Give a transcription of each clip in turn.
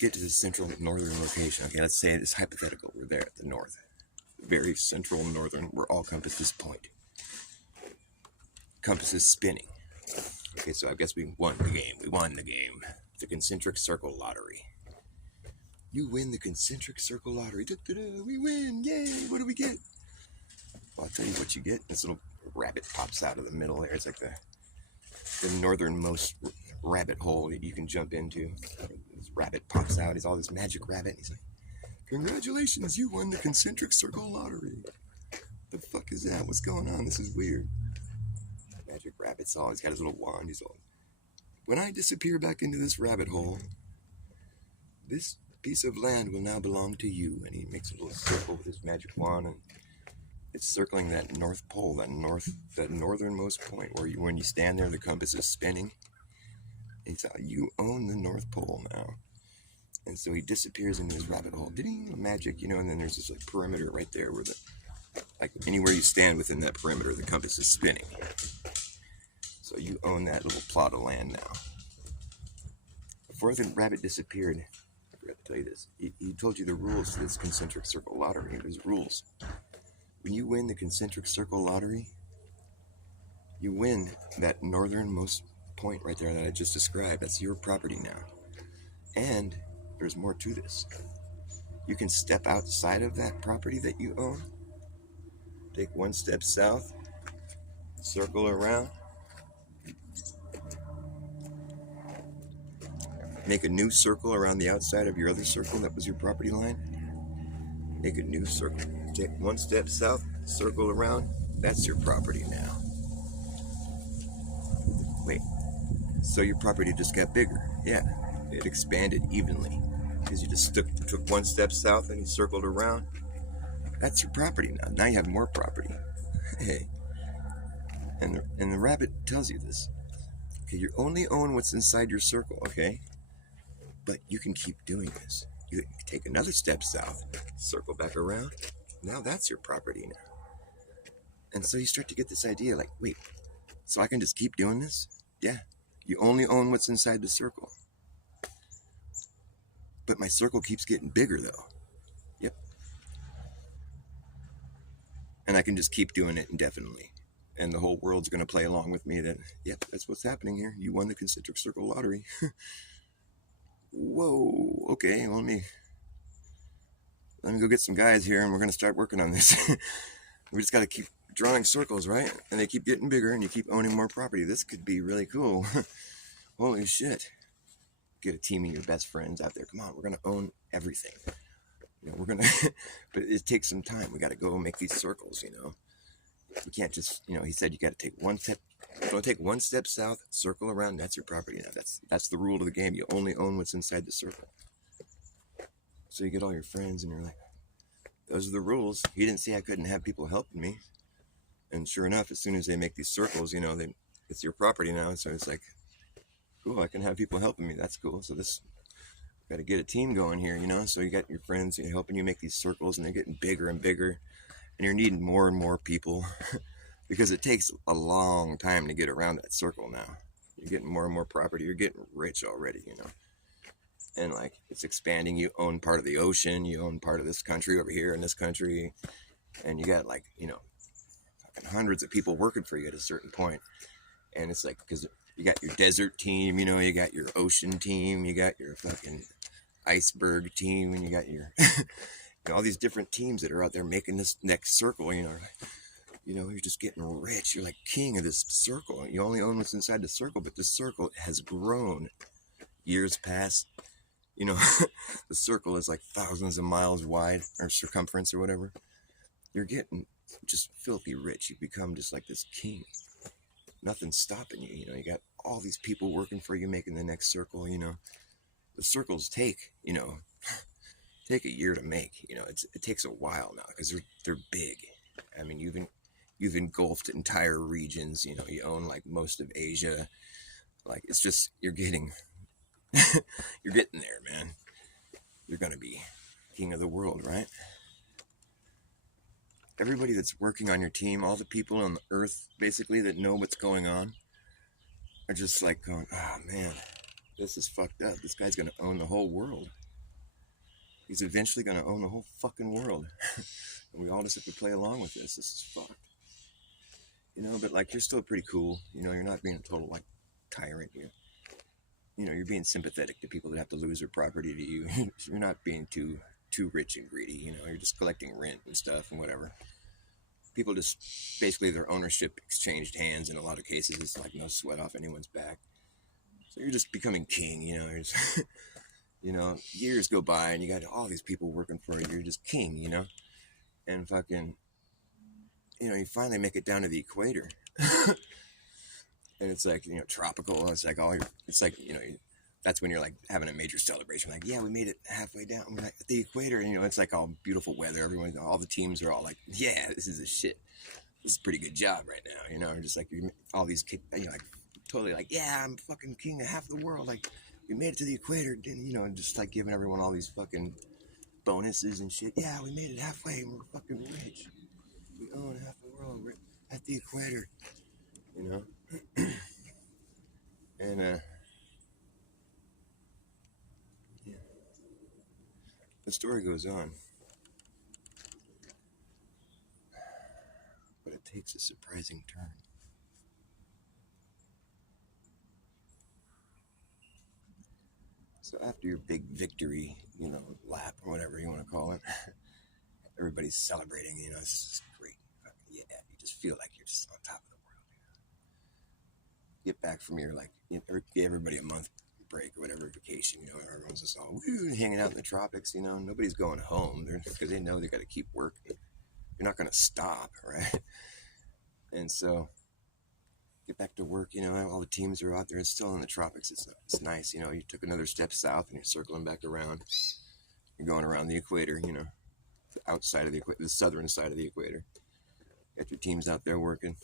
get to the central northern location. Okay, let's say it's hypothetical. We're there at the north. Very central northern, where all compasses point. Compass is spinning. Okay, so I guess we won the game. We won the game. The concentric circle lottery. You win the concentric circle lottery. Da-da-da, we win. Yay. What do we get? Well, I'll tell you what you get. This little rabbit pops out of the middle there. It's like the northernmost rabbit hole that you can jump into. This rabbit pops out. He's all this magic rabbit. He's like, congratulations, you won the concentric circle lottery. The fuck is that? What's going on? This is weird. Magic rabbit's all. He's got his little wand. He's all. When I disappear back into this rabbit hole, this piece of land will now belong to you. And he makes a little circle with his magic wand, and it's circling that North Pole, that northernmost point where when you stand there, the compass is spinning. He's like, you own the North Pole now. And so he disappears into his rabbit hole. Ding, magic, and then there's this like perimeter right there where like anywhere you stand within that perimeter, the compass is spinning. So you own that little plot of land now. Before the rabbit disappeared, I forgot to tell you this. He told you the rules to this concentric circle lottery. There's rules. When you win the concentric circle lottery, you win that northernmost point right there that I just described. That's your property now. And there's more to this. You can step outside of that property that you own, take one step south, circle around, make a new circle around the outside of your other circle that was your property line. Make a new circle. Take one step south, circle around. That's your property now. Wait, so your property just got bigger. Yeah, it expanded evenly because you just took one step south and you circled around. That's your property now. Now you have more property. Hey, and the rabbit tells you this. Okay, you only own what's inside your circle, okay? But you can keep doing this. You take another step south, circle back around. Now that's your property now. And so you start to get this idea like, wait, so I can just keep doing this? Yeah, you only own what's inside the circle. But my circle keeps getting bigger though. Yep. And I can just keep doing it indefinitely. And the whole world's going to play along with me that, yep, that's what's happening here. You won the concentric circle lottery. Whoa, okay, let me go get some guys here and we're going to start working on this. We just got to keep drawing circles, right? And they keep getting bigger and you keep owning more property. This could be really cool. Holy shit. Get a team of your best friends out there. Come on, we're going to own everything. We're going to, but it takes some time. We got to go make these circles, You can't just, he said you got to take one step. Don't take one step south, circle around. That's your property now. That's the rule of the game. You only own what's inside the circle. So you get all your friends and you're like, those are the rules. He didn't see I couldn't have people helping me. And sure enough, as soon as they make these circles, it's your property now. So it's like, cool, I can have people helping me. That's cool. So got to get a team going here, So you got your friends helping you make these circles and they're getting bigger and bigger. And you're needing more and more people because it takes a long time to get around that circle now. You're getting more and more property. You're getting rich already, And like it's expanding. You own part of the ocean. You own part of this country over here in this country. And you got like, hundreds of people working for you at a certain point. And it's like, because you got your desert team, you got your ocean team, you got your fucking iceberg team, and you got your... all these different teams that are out there making this next circle, you're just getting rich. You're like king of this circle. You only own what's inside the circle, but the circle has grown. Years past, the circle is like thousands of miles wide or circumference or whatever. You're getting just filthy rich. You become just like this king. Nothing's stopping you. You got all these people working for you, making the next circle. The circles take a year to make. It takes a while now because they're big. I mean, you've engulfed entire regions. You own like most of Asia. Like it's just you're getting there, man. You're gonna be king of the world, right? Everybody that's working on your team, all the people on the earth, basically that know what's going on, are just like going, oh man, this is fucked up. This guy's gonna own the whole world. He's eventually going to own the whole fucking world. And we all just have to play along with this. This is fucked. You know, but like, you're still pretty cool. You know, you're not being a total like tyrant. You know, you're being sympathetic to people that have to lose their property to you. You're not being too rich and greedy. You know, you're just collecting rent and stuff and whatever. People just basically their ownership exchanged hands in a lot of cases. It's like no sweat off anyone's back. So you're just becoming king. You know, you're just, you know, years go by and you got all these people working for you. You're just king. You know, and fucking, you know, you finally make it down to the equator. And it's like, you know, tropical. It's like it's like, you know, that's when you're like having a major celebration. Like, yeah, we made it halfway down. We're like at the equator. And, you know, it's like all beautiful weather. Everyone, all the teams are all like, yeah, this is a shit. This is a pretty good job right now. You know, just like all these, you know, like totally like, yeah, I'm fucking king of half the world. Like, we made it to the equator. And, you know, just like giving everyone all these fucking bonuses and shit. Yeah, we made it halfway. And we're fucking rich. We own half the world. We're at the equator. You know? And yeah, the story goes on, but it takes a surprising turn. So after your big victory, you know, lap or whatever you want to call it, everybody's celebrating. You know, it's just great. Yeah, you just feel like you're just on top of the world. You know? Get back from your like, you know, give everybody a month break or whatever, vacation. You know, everyone's just all woo, hanging out in the tropics. You know, nobody's going home because they know they got to keep working. You're not going to stop, right? And so get back to work. You know, all the teams are out there. It's still in the tropics. It's nice. You know, you took another step south and you're circling back around. You're going around the equator. You know, the outside of the southern side of the equator. Got your teams out there working.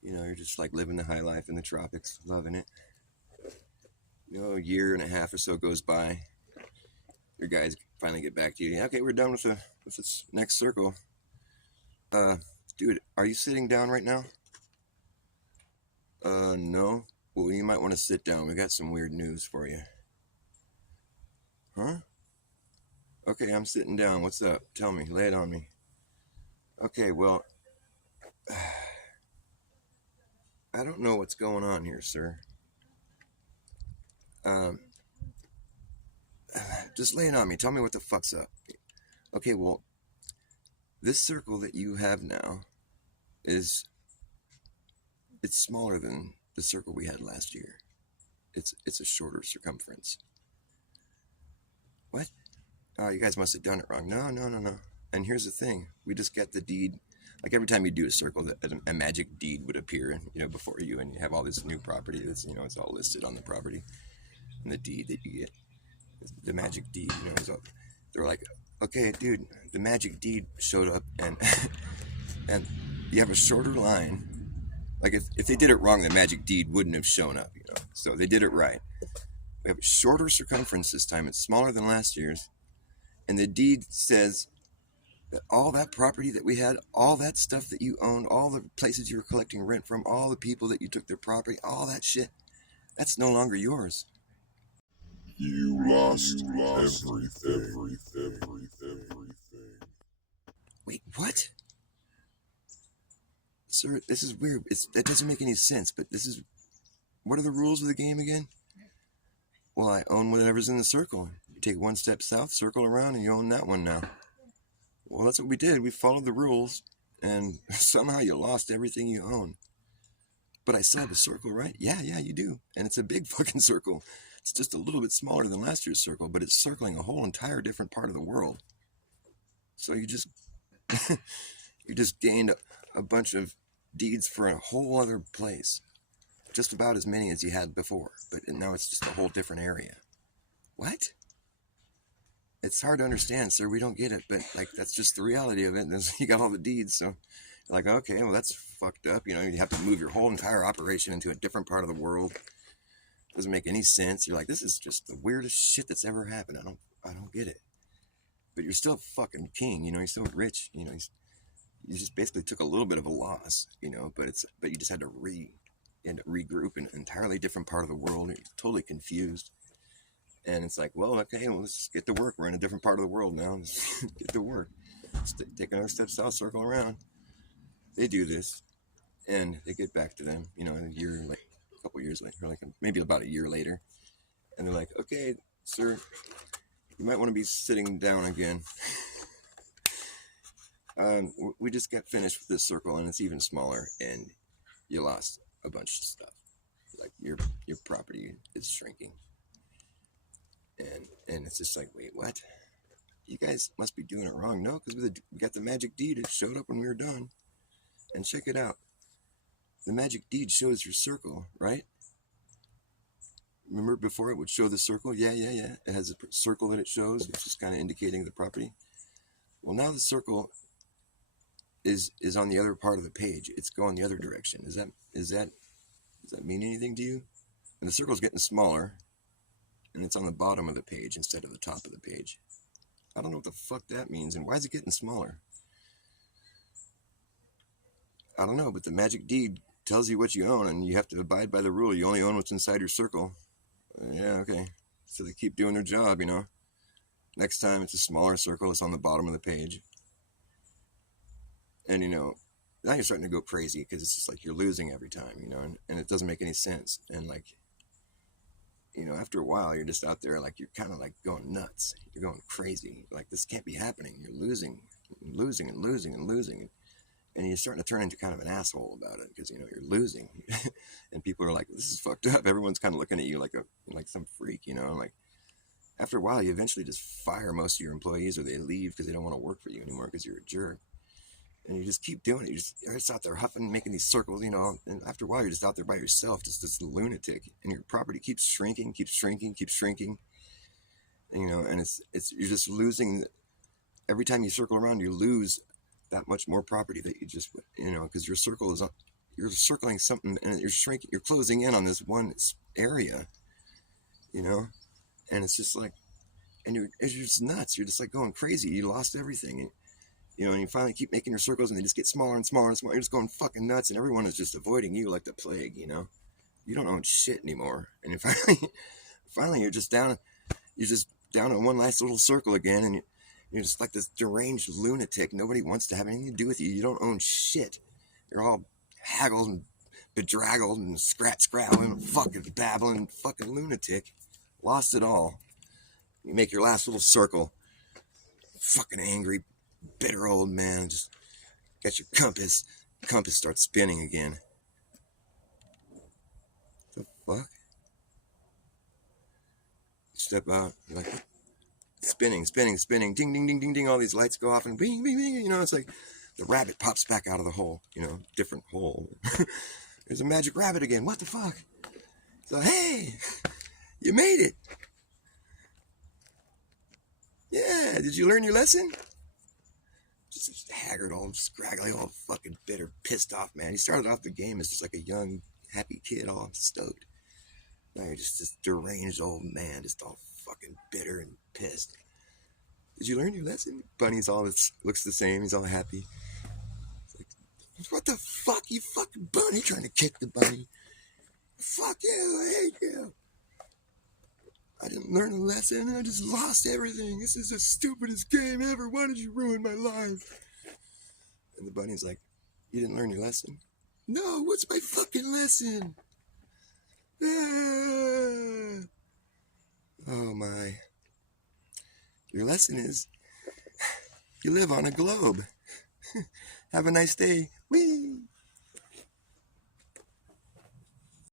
You know, you're just like living the high life in the tropics, loving it. You know, a year and a half or so goes by. Your guys finally get back to you. Okay, we're done with this next circle. Dude, are you sitting down right now? No. Well, you might want to sit down. We got some weird news for you. Huh? Okay, I'm sitting down. What's up? Tell me. Lay it on me. Okay, well, I don't know what's going on here, sir. Just lay it on me. Tell me what the fuck's up. Okay, well, this circle that you have now it's smaller than the circle we had last year. It's a shorter circumference. What? Oh, you guys must have done it wrong. No. And here's the thing. We just got the deed. Like every time you do a circle, a magic deed would appear, you know, before you, and you have all this new property that's, you know, it's all listed on the property. And the deed that you get, the magic deed, you know, they're like, okay, dude, the magic deed showed up, and and you have a shorter line. Like if they did it wrong, the magic deed wouldn't have shown up, you know. So they did it right. We have a shorter circumference this time. It's smaller than last year's. And the deed says that all that property that we had, all that stuff that you owned, all the places you were collecting rent from, all the people that you took their property, all that shit, that's no longer yours. You lost everything. Wait, what? Sir, this is weird. That doesn't make any sense, but what are the rules of the game again? Well, I own whatever's in the circle. You take one step south, circle around, and you own that one now. Well, that's what we did. We followed the rules, and somehow you lost everything you own. But I still have a circle, right? Yeah, you do. And it's a big fucking circle. It's just a little bit smaller than last year's circle, but it's circling a whole entire different part of the world. So you just you just gained a bunch of deeds for a whole other place. Just about as many as you had before, but now it's just a whole different area. What? It's hard to understand, sir. We don't get it, but like that's just the reality of it. And you got all the deeds, so like, okay, well that's fucked up. You know, you have to move your whole entire operation into a different part of the world. Doesn't make any sense. You're like, this is just the weirdest shit that's ever happened. I don't get it. But you're still fucking king. You know, you're still rich. You know, you just basically took a little bit of a loss. You know, but you just had to regroup in an entirely different part of the world. You're totally confused. And it's like, well, okay, well, let's just get to work. We're in a different part of the world now. Let's get to work. Let's take another step south, circle around. They do this, and they get back to them, you know, a couple years later, like maybe about a year later. And they're like, okay, sir, you might want to be sitting down again. We just got finished with this circle, and it's even smaller, and you lost a bunch of stuff. Like your property is shrinking. And it's just like, wait, what? You guys must be doing it wrong. No, because we got the magic deed. It showed up when we were done. And check it out. The magic deed shows your circle, right? Remember before it would show the circle? Yeah. It has a circle that it shows, which is kind of indicating the property. Well, now the circle is on the other part of the page. It's going the other direction. Does that mean anything to you? And the circle's getting smaller, and it's on the bottom of the page instead of the top of the page. I don't know what the fuck that means, and why is it getting smaller? I don't know, but the magic deed tells you what you own, and you have to abide by the rule. You only own what's inside your circle. Yeah, okay. So they keep doing their job, you know. Next time it's a smaller circle, it's on the bottom of the page. And, you know, now you're starting to go crazy because it's just like you're losing every time, you know, and it doesn't make any sense. And, like, you know, after a while, you're just out there, like, you're kind of like going nuts. You're going crazy. Like, this can't be happening. You're losing. And you're starting to turn into kind of an asshole about it because, you know, you're losing. And people are like, this is fucked up. Everyone's kind of looking at you like some freak, you know. Like, after a while, you eventually just fire most of your employees, or they leave because they don't want to work for you anymore because you're a jerk. And you just keep doing it. You're just out there huffing, making these circles, you know. And after a while, you're just out there by yourself, just this lunatic. And your property keeps shrinking. And, you know, and you're just losing. Every time you circle around, you lose that much more property that you just, you know, because you're circling something, and you're shrinking. You're closing in on this one area, you know. And it's just like, and you're just nuts. You're just like going crazy. You lost everything. And, you know, and you finally keep making your circles, and they just get smaller and smaller and smaller. You're just going fucking nuts, and everyone is just avoiding you like the plague, you know. You don't own shit anymore. And you finally you're just down in one nice little circle again, and you're just like this deranged lunatic. Nobody wants to have anything to do with you. You don't own shit. You're all haggled and bedraggled and scrabbling and fucking babbling, fucking lunatic. Lost it all. You make your last little circle. Fucking angry, bitter old man. Just got your compass. Compass starts spinning again. What the fuck? You step out, you're like, spinning, ding, ding, ding, ding, ding. All these lights go off, and bing, bing, bing. You know, it's like the rabbit pops back out of the hole. You know, different hole. There's a magic rabbit again. What the fuck? So, hey, you made it. Yeah, did you learn your lesson? Just haggard, old, scraggly, old fucking bitter, pissed off man. He started off the game as just like a young, happy kid, all stoked. Now you're just this deranged old man, just all fucking bitter and pissed. Did you learn your lesson? Bunny's all looks the same. He's all happy. It's like, what the fuck, you fucking bunny, trying to kick the bunny? Fuck you, I hate you. I didn't learn a lesson. I just lost everything. This is the stupidest game ever. Why did you ruin my life? And the bunny's like, you didn't learn your lesson? No, what's my fucking lesson? Ah. Oh my. Your lesson is, you live on a globe. Have a nice day. Whee!